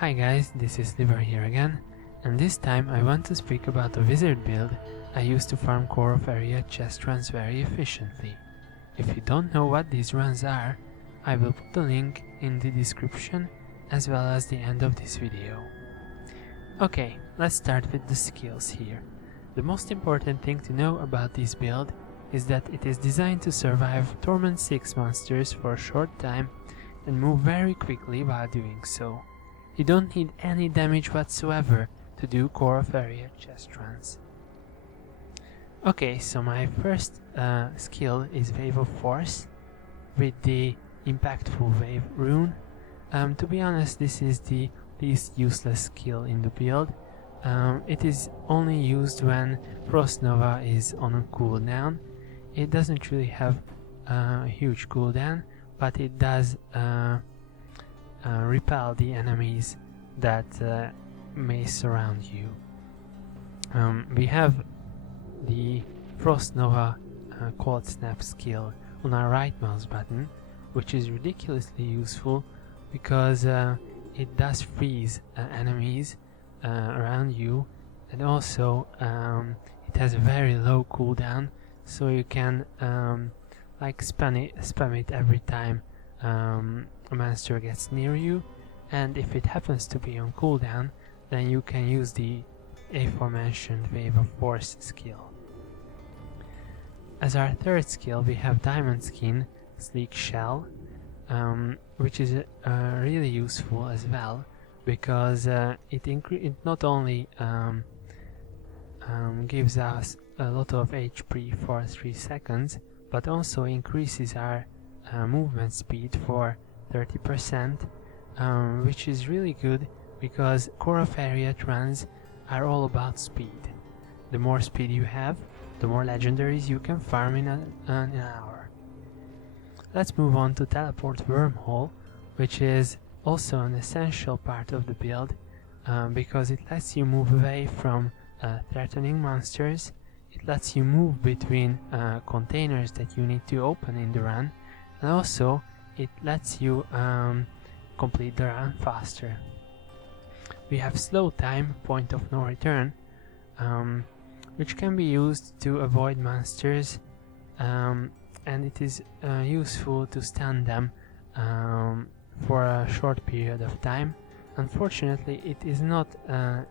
Hi guys, this is Liver here again, and this time I want to speak about a wizard build I use to farm core of area chest runs very efficiently. If you don't know what these runs are, I will put the link in the description as well as the end of this video. Okay, let's start with the skills here. The most important thing to know about this build is that it is designed to survive Torment 6 monsters for a short time and move very quickly while doing so. You don't need any damage whatsoever to do core of area chest runs. Okay, so my first skill is Wave of Force with the Impactful Wave rune. To be honest, this is the least useless skill in the build. It is only used when Frost Nova is on a cooldown. It doesn't really have a huge cooldown, but it does repel the enemies that may surround you. We have the Frost Nova Cold Snap skill on our right mouse button, which is ridiculously useful because it does freeze enemies around you, and also it has a very low cooldown, so you can like spam it every time a monster gets near you, and if it happens to be on cooldown, then you can use the aforementioned Wave of Force skill. As our third skill, we have Diamond Skin Sleek Shell, which is really useful as well, because it not only gives us a lot of HP for 3 seconds, but also increases our movement speed for 30%, which is really good because core of area runs are all about speed. The more speed you have, the more legendaries you can farm in an hour. Let's move on to Teleport Wormhole, which is also an essential part of the build because it lets you move away from threatening monsters. It lets you move between containers that you need to open in the run, and also it lets you complete the run faster. We have Slow Time, Point of No Return, which can be used to avoid monsters, and it is useful to stun them for a short period of time. Unfortunately, it is not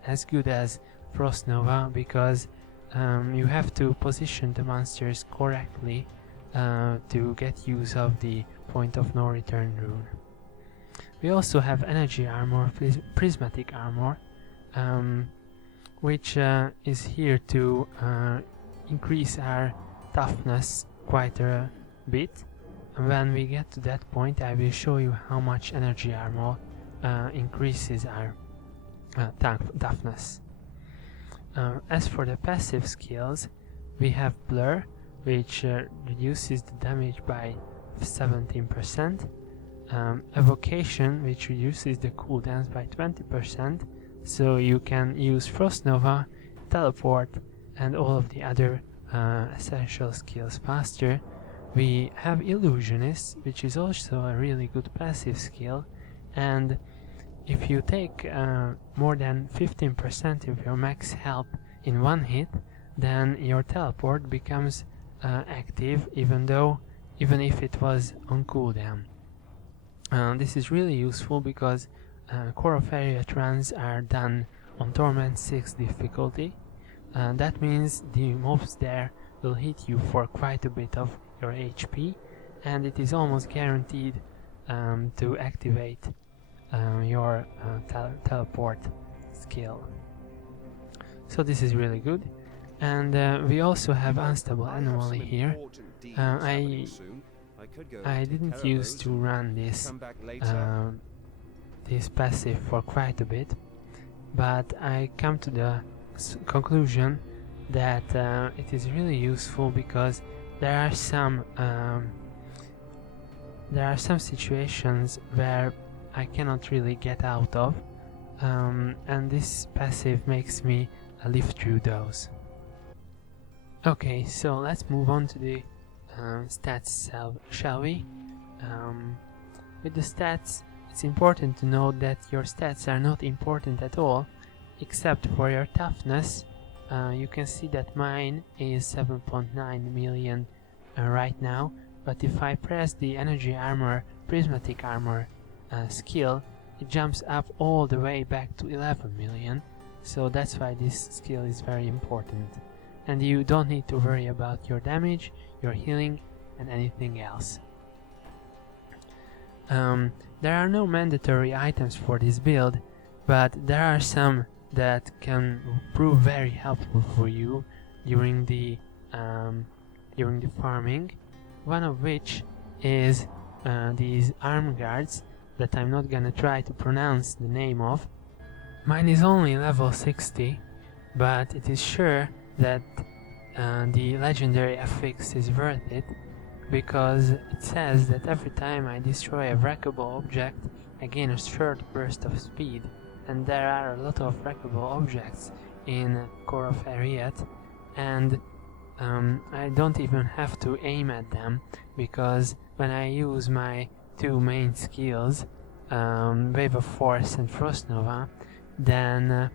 as good as Frost Nova because you have to position the monsters correctly to get use of the Point of No Return rune. We also have Energy Armor, Prismatic Armor, which is here to increase our toughness quite a bit. And when we get to that point, I will show you how much Energy Armor increases our toughness. As for the passive skills, we have Blur, which reduces the damage by 17%, Evocation, which reduces the cooldowns by 20%, so you can use Frost Nova, Teleport, and all of the other essential skills faster. We have Illusionist, which is also a really good passive skill, and if you take more than 15% of your max health in one hit, then your teleport becomes active even if it was on cooldown. This is really useful because core of area runs are done on Torment 6 difficulty. That means the mobs there will hit you for quite a bit of your HP, and it is almost guaranteed to activate your teleport skill. So this is really good. And we also have Unstable Anomaly here. I didn't used to run this passive for quite a bit, but I come to the conclusion that it is really useful because there are some situations where I cannot really get out of, and this passive makes me live through those. Okay, so let's move on to the stats, shall we? With the stats, it's important to note that your stats are not important at all, except for your toughness. You can see that mine is 7.9 million right now, but if I press the energy armor, prismatic armor skill, it jumps up all the way back to 11 million, so that's why this skill is very important. And you don't need to worry about your damage, your healing, and anything else. There are no mandatory items for this build, but there are some that can prove very helpful for you during the farming. One of which is these arm guards that I'm not gonna try to pronounce the name of. Mine is only level 60, but it is sure that the legendary affix is worth it, because it says that every time I destroy a wreckable object I gain a short burst of speed, and there are a lot of wreckable objects in Core of Ariat, and I don't even have to aim at them, because when I use my two main skills, Wave of Force and Frost Nova, then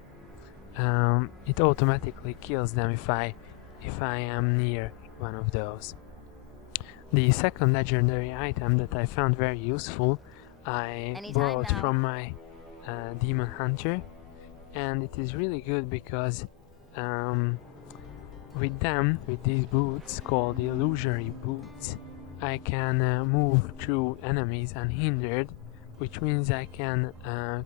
it automatically kills them if I am near one of those. The second legendary item that I found very useful, I borrowed from my Demon Hunter, and it is really good because with these boots called the Illusory Boots, I can move through enemies unhindered, which means I can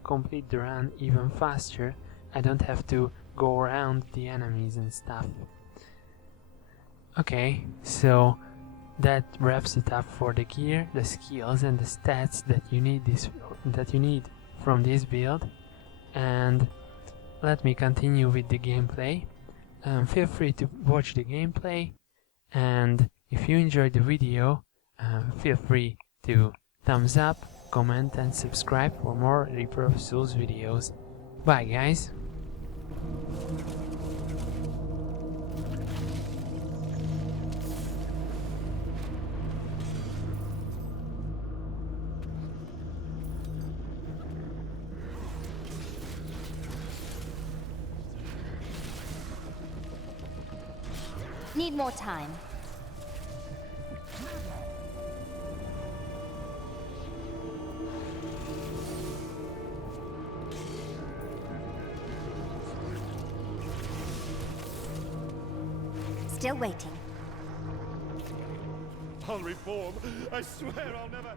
complete the run even faster. I don't have to go around the enemies and stuff. Okay, so that wraps it up for the gear, the skills, and the stats that you need from this build. And let me continue with the gameplay. Feel free to watch the gameplay, and if you enjoyed the video, feel free to thumbs up, comment, and subscribe for more Reaper of Souls videos. Bye, guys! Need more time. Still waiting. I'll reform. I swear I'll never...